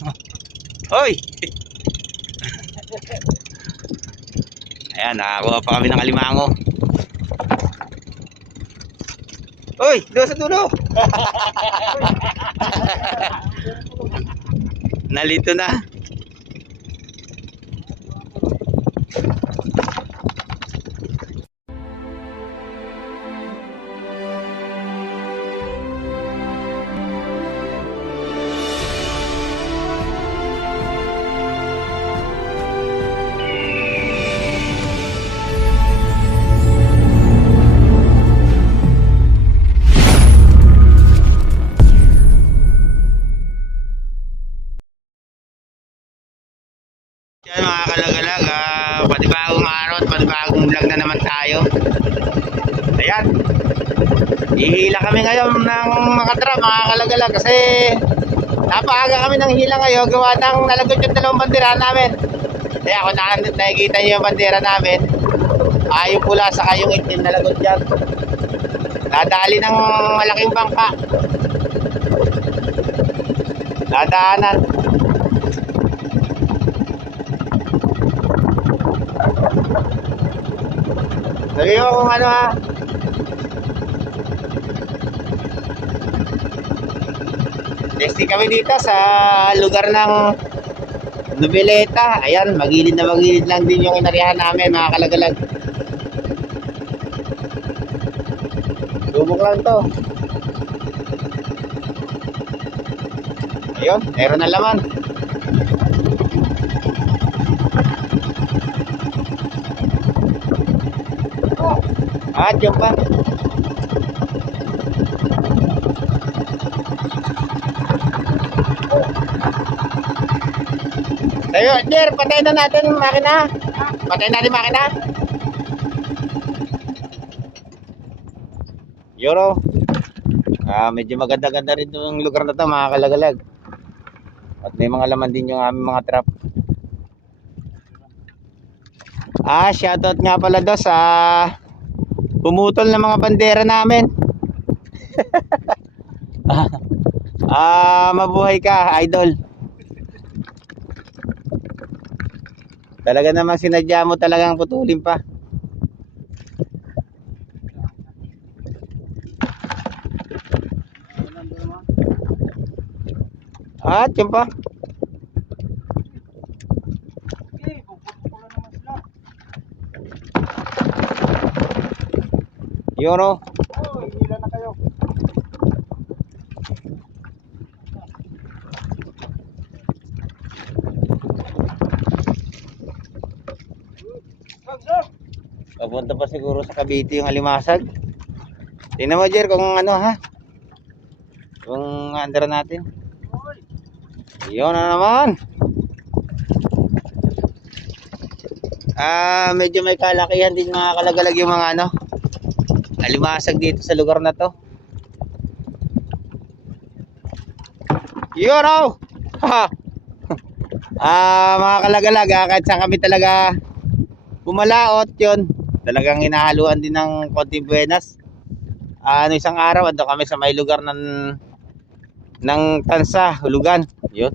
Hoy! Ayan, nakakuha pa kami ng alimango. Hoy! Doon sa dulo! Nalito na. Yan mga kalagalag, panibagong araw at panibagong vlog na naman tayo. Ayan, ihila kami ngayon ng makatra mga kalagalag kasi napaaga kami ng hila ngayon gawa ng nalagot yung dalawang bandera namin. Kaya kung nakikita nyo yung bandera namin, yung pula sa yung itim nalagot dyan, nadali ng malaking bangka, nadaanan. Sabi mo kung ano ha. Testing kami dito sa lugar ng Noveleta. Ayan, magilid na magilid lang din yung inarihan namin mga kalagalag. Subok lang to. Ayun, meron na laman. Diyan pa. Tayo, Jer, patayin na natin yung makina. Patayin natin makina. Yoro. Medyo maganda-ganda rin yung lugar na to mga kalagalag. At may mga laman din yung aming mga trap. Shoutout nga pala do sa pumutol ng mga bandera namin. Mabuhay ka, idol. Talaga namang sinadya mo talagang putulin pa. Yun pa. Yun o. Hila na kayo. Papunta pa siguro sa Cavite yung alimasag. Tingnan mo Jer kung ano ha. Kung andara natin. Yun na naman. Medyo may kalakihan din mga kalagalag yung mga ano, alimasag dito sa lugar na to. Yun o. Mga kalagalag kahit saan kami talaga pumalaot yun. Talagang hinahaluan din ng konting buenas. Isang araw ando kami sa may lugar ng Tansa, Hulugan. Yun.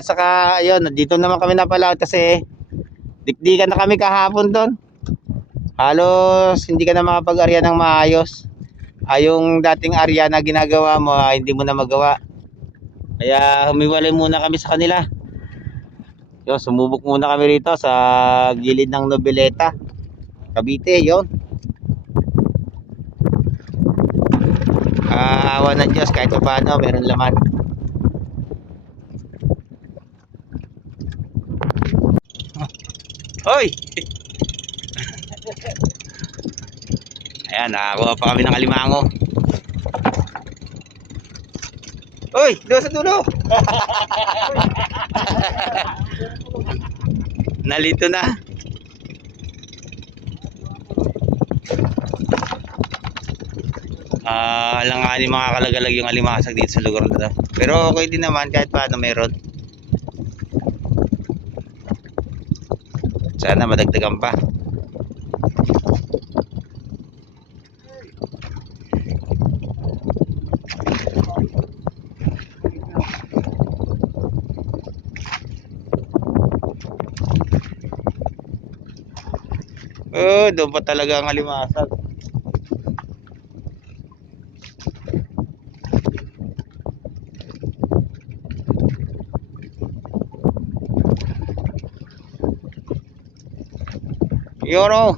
Saka yun, dito naman kami napalaot kasi dikdikan na kami kahapon doon. Halos hindi ka na makapag-arya ng maayos. Yung dating arya na ginagawa mo, hindi mo na magawa. Kaya humiwalay muna kami sa kanila. Yun, sumubok muna kami rito sa gilid ng Noveleta, Cavite, yun. Awa ng Diyos kahit paano meron laman. Hoy! Ayan, nakakuha pa kami ng alimango. Hoy! Doon sa dulo! Nalito na. Alanganin mga kalagalag yung alimasag dito sa lugar na to. Pero okay din naman kahit paano meron. Sana madagdagan pa. Oh, doon pa talaga ang alimasag. Yun oh.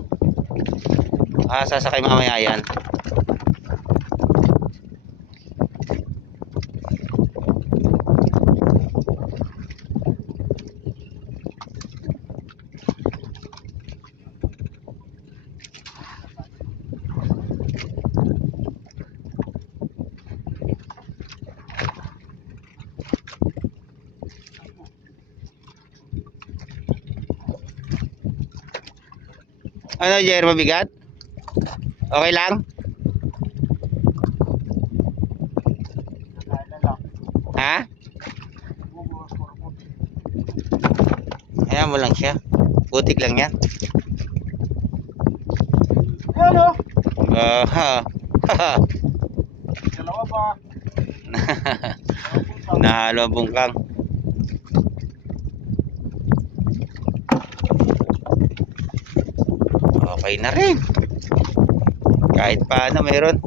Sasakay mamaya yan. Ano, Jer, mabigat? Okay lang? Ha? Ayan mo lang siya. Putik lang yan. Ano? Ha. Dalawa ba? Nahalo ang bungkang. Okay na rin. Kahit paano mayroon.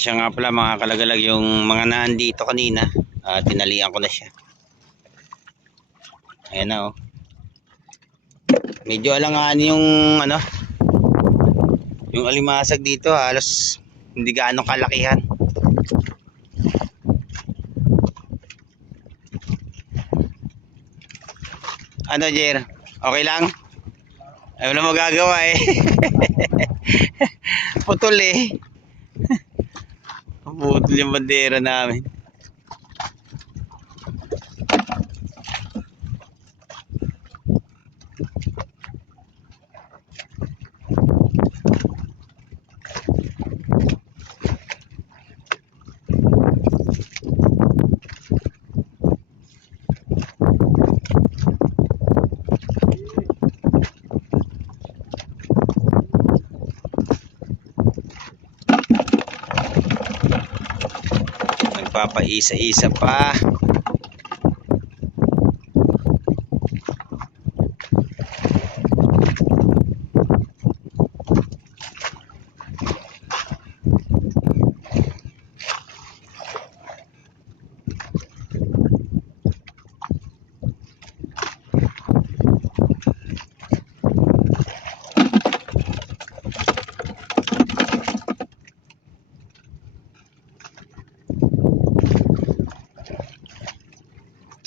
Siya nga pala mga kalagalag, yung mga naandito kanina, tinalian ko na siya. Ayan na oh. Medyo alangan yung ano, yung alimasag dito, halos hindi gaano kalakihan. Ano, Jer? Okay lang? Ay, wala magagawa eh. Putol eh. Putol yung bandera namin. Papaisa-isa pa.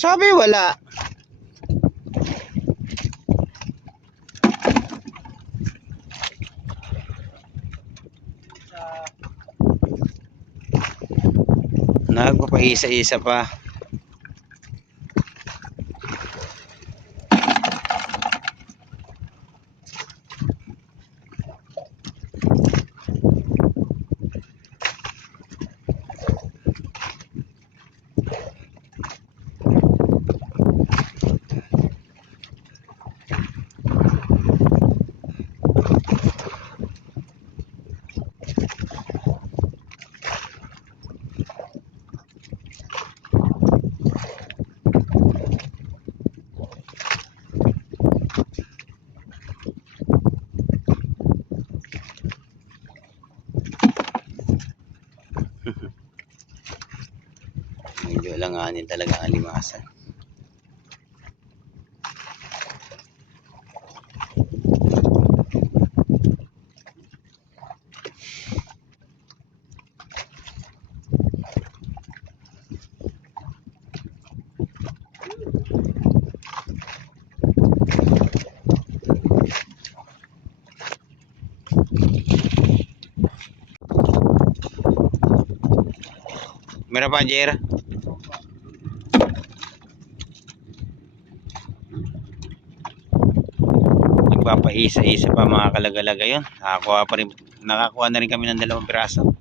Sabi wala. Nagpapaisa-isa pa. Medyo alanganin talaga ang alimasan. Meron pa, Jer? Nagpapaisa-isa pa mga kalagalaga yun. Nakakuha na rin kami ng 2 piraso.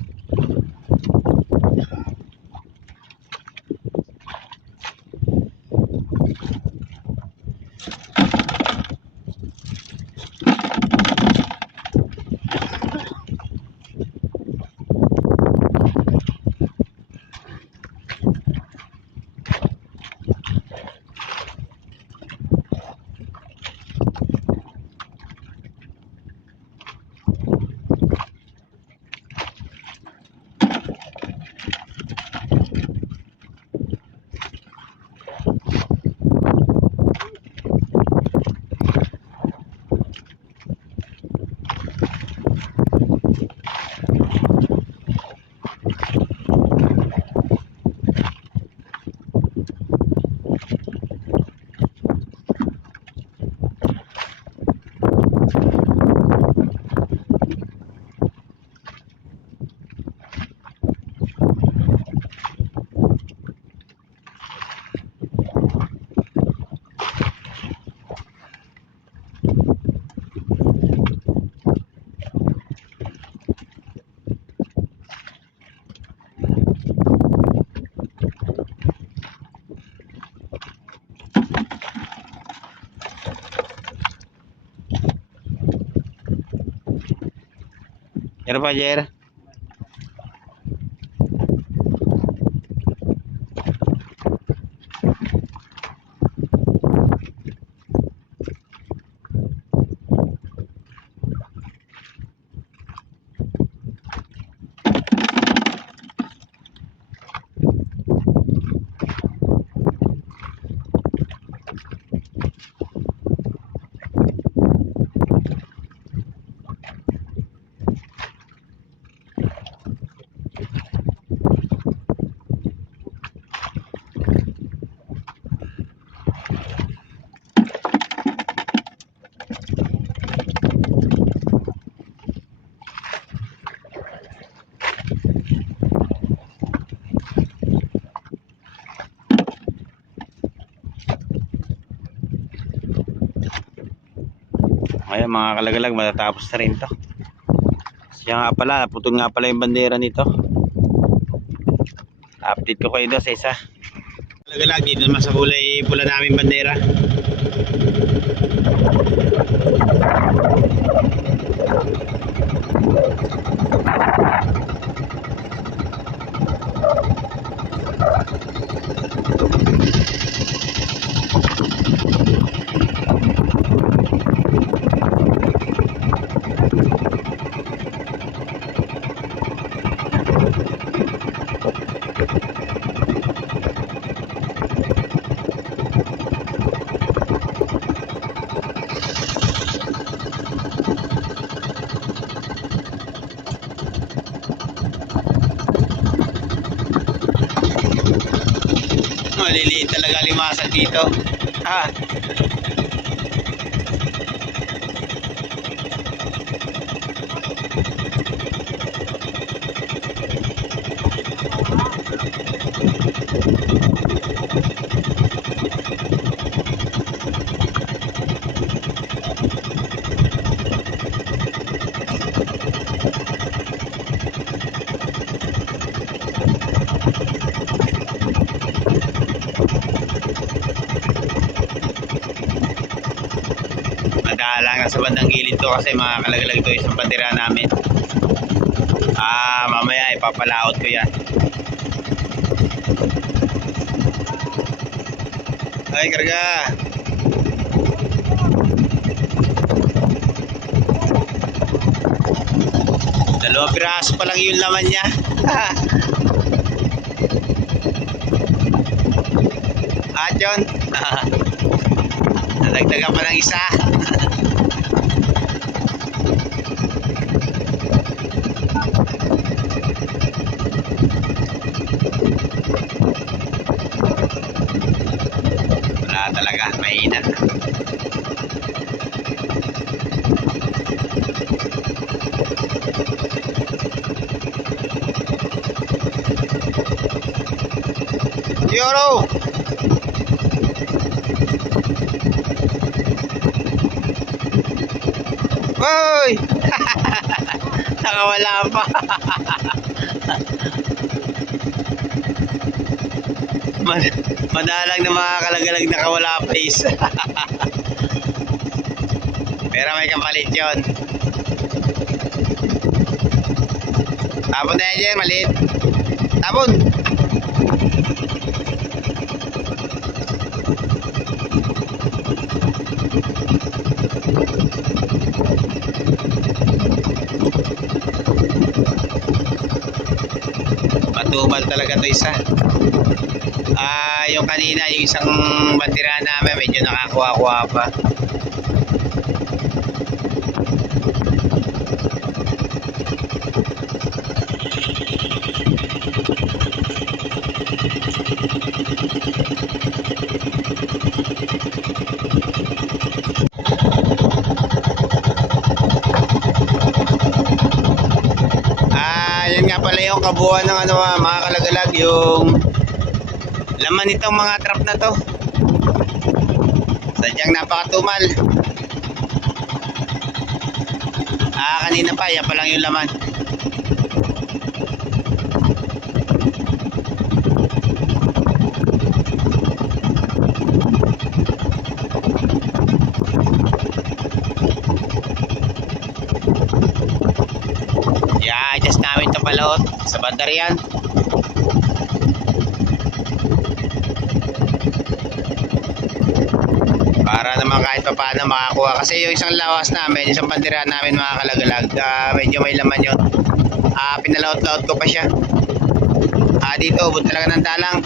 Pero pa, Jer? Ayan mga kalagalag, matatapos na rin to. Siya nga pala, naputol nga pala yung bandera nito. Update ko kayo doon sa isa. Kalagalag, dito naman sa kulay pula namin bandera. Maliliit talaga limasag dito. Ah. Nagkaalang na sa bandang gilid to kasi mga kalagalag to isang bandera namin. Mamaya ipapalaot ko yan. Ay, karga. Dalawang piraso pa lang yung laman niya. At yun. Nadagdagan pa ng isa. Wala talaga, mahina. Yoro! Hoy! Nakawala pa. Madalang na mga kalagalag nakawala pa isa. Pero may kapalit yun. Tapon na yan, maliit. Tapon! Matumal talaga to isa. Yung kanina, yung isang bandera namin medyo nakakuha-kuha pa. Yan nga pala yung kabuuan ng ano, mga kalagalag, yung laman nitong mga trap na to. Sadyang napakatumal. Kanina pa, yan pa lang yung laman. paandar yan. Para naman kahit pa paano makakuha. Kasi yung isang lawas namin, isang bandera namin mga kalagalag, medyo may laman yun. Pinalaot-laot ko pa siya. Dito, ubod talaga ng dalang.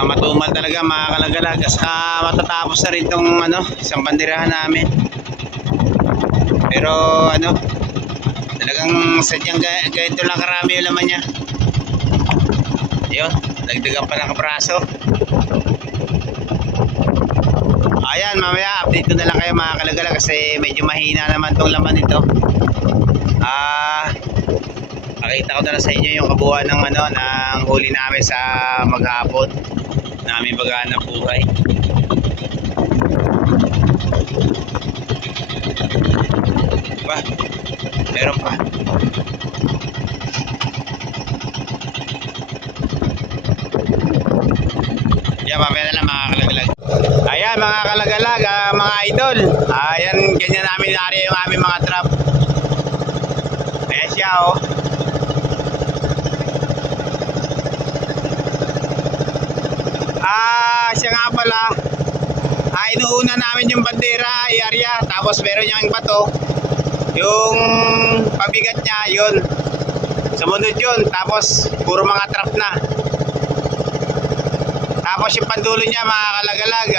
Matumal talaga mga kalagalag. Matatapos na rin tong isang banderahan namin. Pero talagang sadyang ganito lang karami yung laman niya. Ayun, nagdagan pa ng kapraso. Ayan, mamaya update ko na lang kayo mga kalagalag kasi medyo mahina naman tong laman nito. Pakita ko na lang sa inyo yung kabuuan ng ng huli namin sa maghapon namin paghahanap buhay. Diba? Meron pa. Yan, mamaya na lang mga kalagalag. Ayan mga kalagalag, mga idol. Ayan, ganyan namin nari yung aming mga trap. Ayan siya oh. Siya nga pala, inuuna namin yung bandera, i-area, tapos meron niyang bato, yung pabigat niya, yun, sumunod yun, tapos puro mga trap na. Tapos yung pandulo niya mga kalagalag,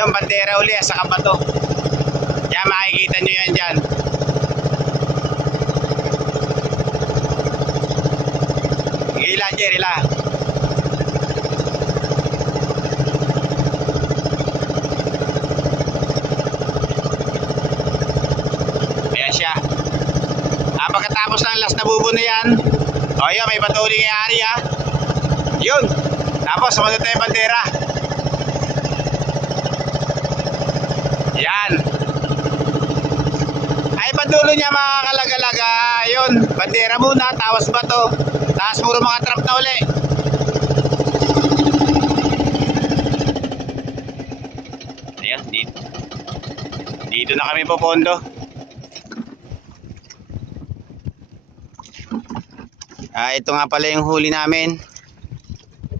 yung bandera uli, saka bato. Yan, makikita nyo yan dyan. Gila, Jerry la. Siya. Pagkatapos ng last na bubo na yan, yun, may patuloy yung area. Yun. Tapos, sumunod na yung bandera. Yan. Ay, pandulo niya mga kalagalaga. Yun. Bandera muna, tapos bato. Tapos, puro mga trap na uli. Ayan, dito. Dito na kami pupondo. Ito nga pala yung huli namin.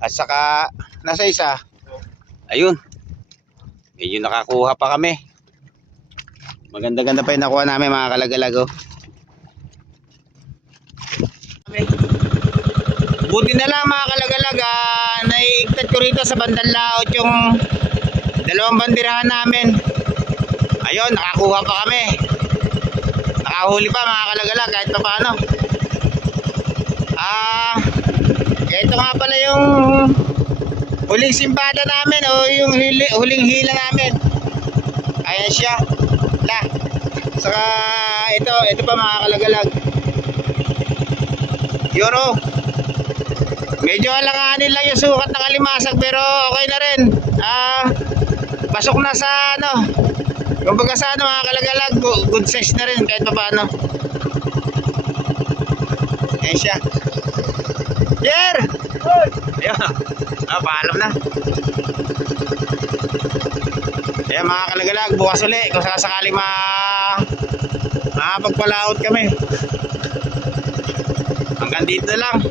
At saka nasa isa. Ayun. Medyo nakakuha pa kami. Maganda-ganda pa yung nakuha namin mga kalagalago. Buti na lang mga kalagalaga, naiigtat ko rito sa bandang laot yung dalawang banderahan namin. Ayun, nakakuha pa kami. Nakahuli pa mga kalagalag kahit pa paano. Ito nga pala yung huling simbada namin o yung huling hila namin. Ayan siya. Saka ito pa mga kalagalag. Yoro. Medyo alanganin lang yung sukat ng alimasag pero okay na rin. Pasok na sa kumbaga sa mga kalagalag, good size na rin kahit pa paano. Ayan siya. Jer! Ayun. Paalam na. Ayan mga kalagalag, bukas ulit kung sakasakali makapagpalaot kami. Hanggang dito na lang.